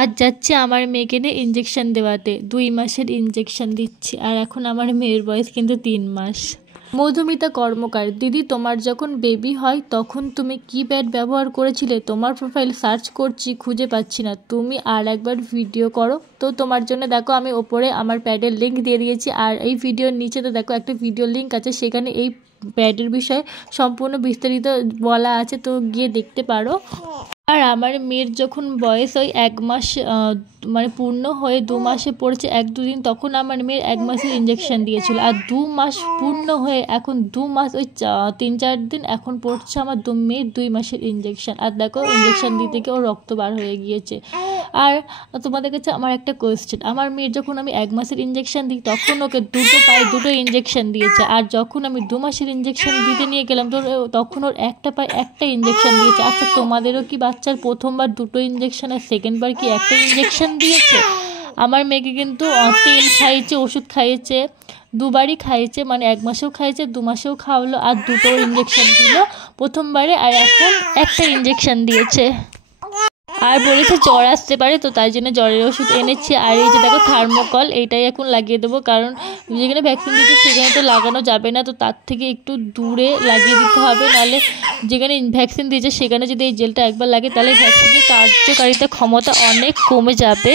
আজ যাচ্ছে আমার মেয়েকে নিয়ে ইঞ্জেকশন দেওয়াতে। 2 মাসের ইঞ্জেকশন দিচ্ছি, আর এখন আমার মেয়ের বয়স কিন্তু 3 মাস। মধুমিতা কর্মকার: দিদি, তোমার যখন বেবি হয় তখন তুমি কি প্যাড ব্যবহার করেছিলে? তোমার প্রোফাইল সার্চ করছি, খুঁজে পাচ্ছি না। তুমি আর একবার ভিডিও করো তো। তোমার জন্য দেখো আমি ওপরে আমার প্যাডের লিঙ্ক দিয়ে দিয়েছি, আর এই ভিডিওর নিচে তো দেখো একটা ভিডিও লিঙ্ক আছে, সেখানে এই প্যাডের বিষয়ে সম্পূর্ণ বিস্তারিত বলা আছে, তো গিয়ে দেখতে পারো। আর আমার মেয়ের যখন বয়স ওই 1 মাস মানে পূর্ণ হয়ে 2 মাসে পড়েছে 1-2 দিন, তখন আমার মেয়ের 1 মাসের ইঞ্জেকশন দিয়েছিল। আর 2 মাস পূর্ণ হয়ে এখন 2 মাস ওই 3-4 দিন এখন পড়ছে আমার মেয়ের 2 মাসের ইঞ্জেকশন। আর দেখো ইঞ্জেকশন দিতে গিয়ে ওর রক্ত বার হয়ে গিয়েছে। আর তোমাদের কাছে আমার একটা কোয়েশ্চেন, আমার মেয়ের যখন আমি 1 মাসের ইঞ্জেকশন দিই তখন ওকে দুটো পায়ে দুটো ইঞ্জেকশন দিয়েছে, আর যখন আমি 2 মাসের ইঞ্জেকশন দিতে নিয়ে গেলাম তখন ওর একটা পায়ে একটা ইঞ্জেকশন দিয়েছে। আচ্ছা, তোমাদেরও কি বাচ্চার প্রথমবার দুটো ইঞ্জেকশন আর সেকেন্ডবার কি একটা ইঞ্জেকশন দিয়েছে? আমার মেয়েকে কিন্তু তেল খাইয়েছে, ওষুধ খাইয়েছে, 2বারই খাইয়েছে, মানে 1 মাসেও খাইয়েছে, 2 মাসেও খাওয়ালো, আর দুটো ইঞ্জেকশন দিল প্রথমবারে, আর এখন একটা ইঞ্জেকশন দিয়েছে। আর বলেছে জ্বর আসতে পারে, তো তাই জন্য জ্বরের ওষুধ এনেছি। আর এই যে দেখো থার্মোকল, এইটাই এখন লাগিয়ে দেবো, কারণ যেখানে ভ্যাকসিন দিচ্ছে সেখানে তো লাগানো যাবে না, তো তার থেকে একটু দূরে লাগিয়ে দিতে হবে, নাহলে যেখানে ভ্যাকসিন দিয়েছে সেখানে যদি এই জেলটা একবার লাগে তাহলে ভ্যাকসিনের কার্যকারিতা ক্ষমতা অনেক কমে যাবে।